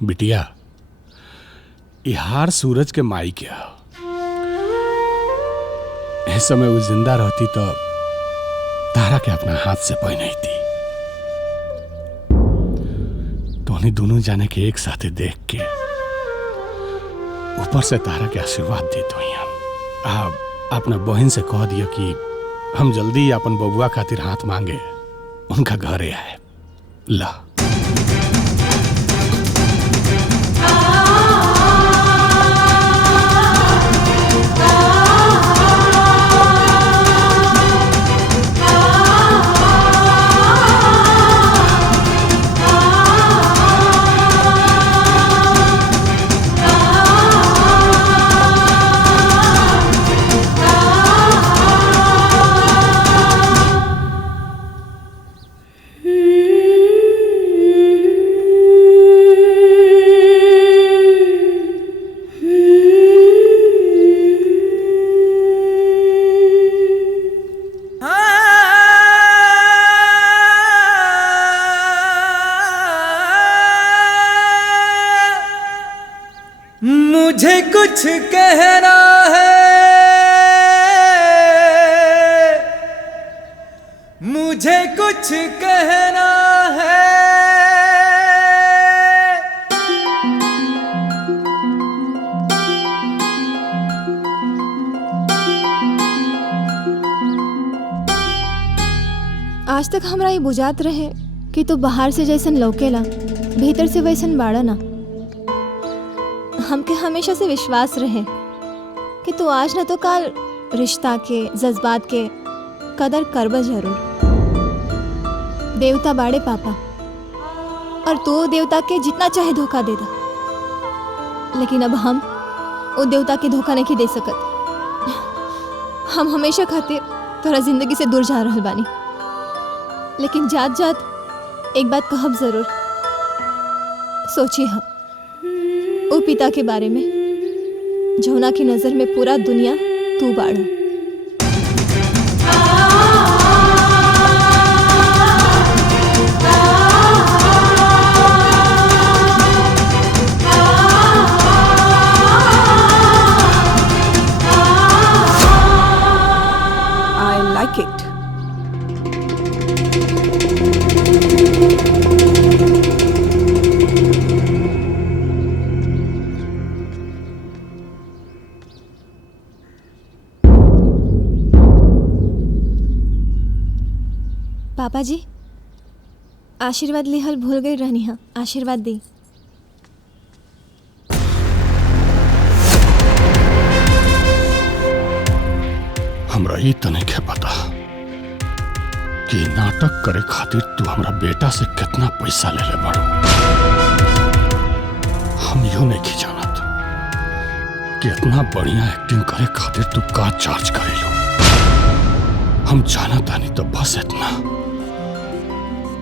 बिटिया, इहार सूरज के माई क्या इस समय वो जिंदा रहती तो तारा के अपना हाथ से पहनाई थी। तो उन्हें दोनों जाने के एक साथ देख के ऊपर से तारा के आशीर्वाद देते हुए आप अपना बहन से कह दिया कि हम जल्दी अपन बबुआ खातिर हाथ मांगे उनका घरे आए। ला मुझे कुछ कहना है, मुझे कुछ कहना है। आज तक हमरा ये बुझात रहे कि तू बाहर से जैसन लौकेला भीतर से वैसन बाड़ा ना। हमके हमेशा से विश्वास रहे कि तू आज न तो कल रिश्ता के जज्बात के कदर करब जरूर। देवता बाड़े पापा और तू देवता के जितना चाहे धोखा दे दा, लेकिन अब हम वो देवता के धोखा नहीं दे सकत। हम हमेशा खातिर तोरा जिंदगी से दूर जा रहल बानी, लेकिन जात जात एक बात कहब जरूर। सोची हम ओ पिता के बारे में जौना की नजर में पूरा दुनिया तू बाड़ा। I like it. पापा जी, आशीर्वाद लिहल भूल गई रहनी हा, आशीर्वाद दी। हमरा ये तने के पता कि नाटक करे खातिर तू हमरा बेटा से कितना पैसा ले ले बाड़ू। हम यो नहीं जानत कि इतना बढ़िया एक्टिंग करे खातिर तू का चार्ज करेलो। हम जानत आनी तो बस इतना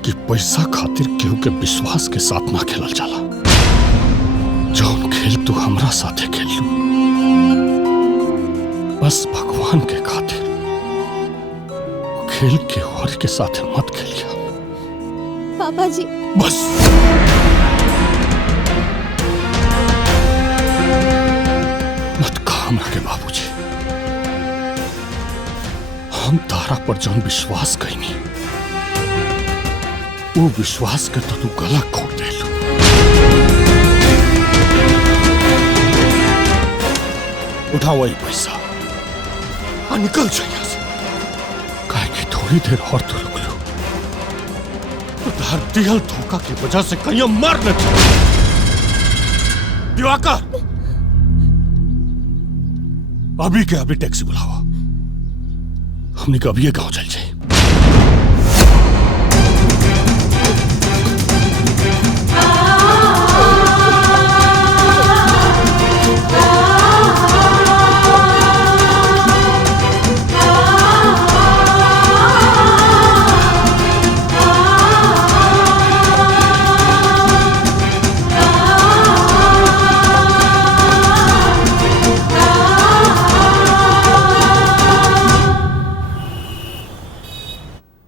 कि पैसा खातिर केहू के विश्वास के साथ ना खेलल जाला। जौन खेल तू हमरा साथे खेलू बस भगवान के खातिर खेल के और के साथे मत खेलिया। पापा जी बस मत कहा हमरा के बाबूजी। हम तारा पर जौन विश्वास कईनी वो विश्वास के तो तू गला खोट देलू। उठाओ वही पैसा और निकल जाए यहाँ से। काहे कि थोड़ी देर और तो रुक लो तो तार दियल धोखा की वजह से कहीं मर न जाए। दिवाकर, अभी के अभी टैक्सी बुलावा, हमने कभी ये गांव चल जाए।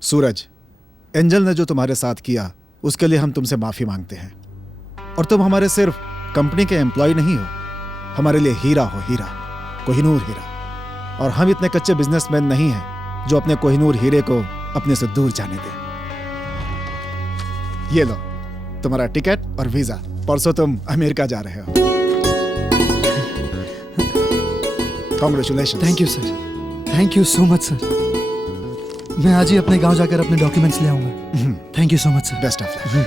सूरज, एंजल ने जो तुम्हारे साथ किया उसके लिए हम तुमसे माफी मांगते हैं। और तुम हमारे सिर्फ कंपनी के एम्प्लॉय नहीं हो, हमारे लिए हीरा हो, हीरा, कोहिनूर हीरा। और हम इतने कच्चे बिजनेसमैन नहीं हैं जो अपने कोहिनूर हीरे को अपने से दूर जाने दें। ये लो तुम्हारा टिकट और वीजा, परसों तुम अमेरिका जा रहे हो। Congratulation. Thank you sir, thank you so much sir. मैं आज ही अपने गांव जाकर अपने डॉक्यूमेंट्स ले आऊंगा। Thank you so much sir. Best of luck.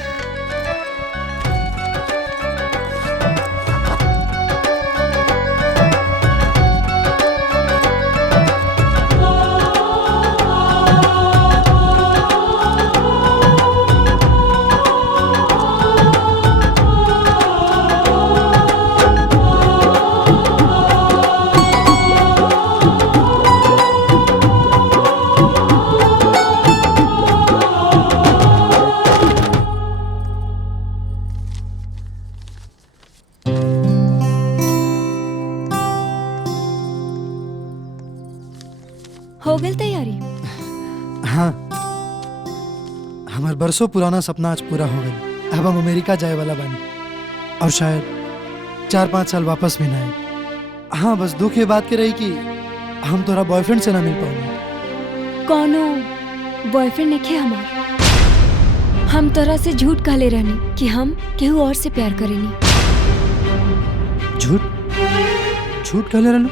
हो गई तैयारी? हाँ, हमार बरसों पुराना सपना आज पूरा हो गया। अब हम अमेरिका जाए वाला बानी और शायद 4-5 साल वापस भी ना आए। हाँ, बस दुख ये बात के रही कि हम तोरा बॉयफ्रेंड से ना मिल पाऊंगे। कौनो बॉयफ्रेंड नेखे हमार। हम तोरा से झूठ कहले रहनी कि हम केहू और से प्यार करेनी। झूठ? झूठ कहले रहलो?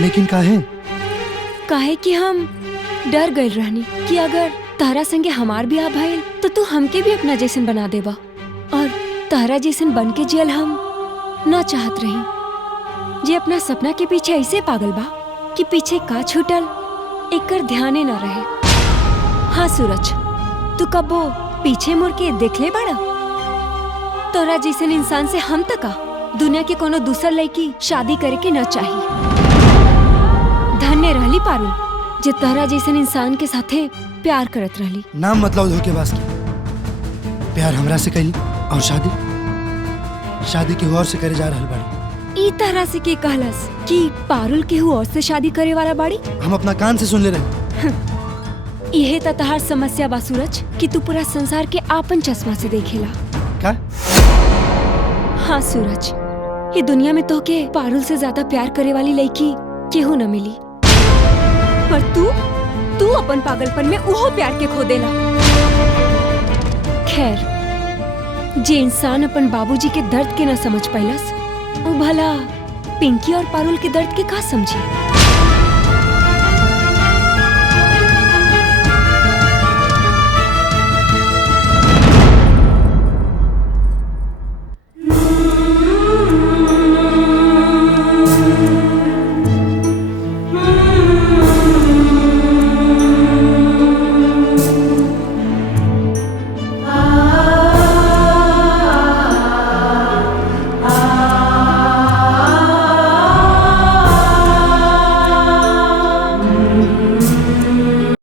लेकिन काहे? काहे कि हम डर गए रहनी कि अगर तारा संगे हमार भी आ भइल तो तू हमके भी अपना जैसन बना देबा, और तारा जैसन बन के जियल हम ना चाहत रही। जे अपना सपना के पीछे ऐसे पागल बा कि पीछे का छूटल एकर ध्याने ना रहे। हाँ सूरज, तू कबो पीछे मुड़ के देख ले बड़ा? तोरा जैसन इंसान से हम तका दुनिया के कोनो दूसर लड़की शादी करे के न चाहिए। धन्य रहली पारुल जे तोरा जैसन इंसान के साथे प्यार करत रहली। नाम मतलब धोखेबाज की। प्यार हमरा से कैली और शादी केहू और से करे जा रहल बाड़ी। ई तरह से के कहलस कि पारुल केहू और से शादी करे वाला बाड़ी? हम अपना कान से सुन ले रहे। इहे त तहार समस्या बा सूरज कि तू पूरा संसार के आपन चश्मा से देखेला। का? हाँ सूरज, ये दुनिया में तोके पारुल से ज्यादा प्यार करे वाली लड़की केहू न मिली, पर तू अपन पागलपन में उहो प्यार के खो देला। खैर, जे इंसान अपन बाबूजी के दर्द के न समझ पाइलस, वो भला पिंकी और पारुल के दर्द के का समझी?